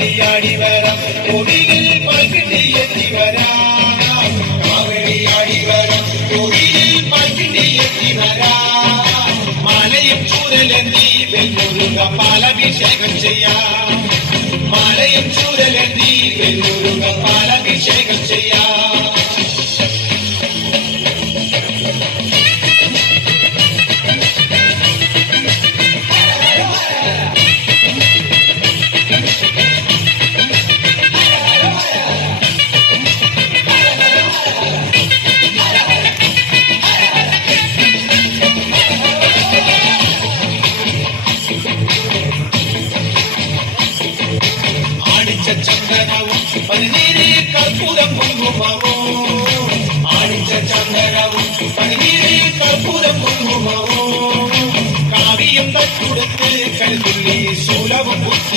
കാവടിയാടി വരാം കോവിലിൽ പാൽക്കിണ്ടി എത്തി വരാം കാവടിയാടി വരാം കോവിലിൽ പാൽക്കിണ്ടി എത്തി വരാം മാലയും ചൂരലെന്തി വെല്ലുരുക പാലഭിഷേകം ചെയ്യാം മാലയും ചൂരലെന്തി വെല്ലുരുക പാലഭിഷേകം ചെയ്യാം ചന്ദനവും പനിനീരിൽ കർപ്പൂരം കുങ്കുമവും ആടിച്ച ചന്ദനവും പനിനീരിൽ കർപ്പൂരം കുങ്കുമവും കാവിയും തട്ടുടുത്ത് കരുതുള്ളി ശൂലവും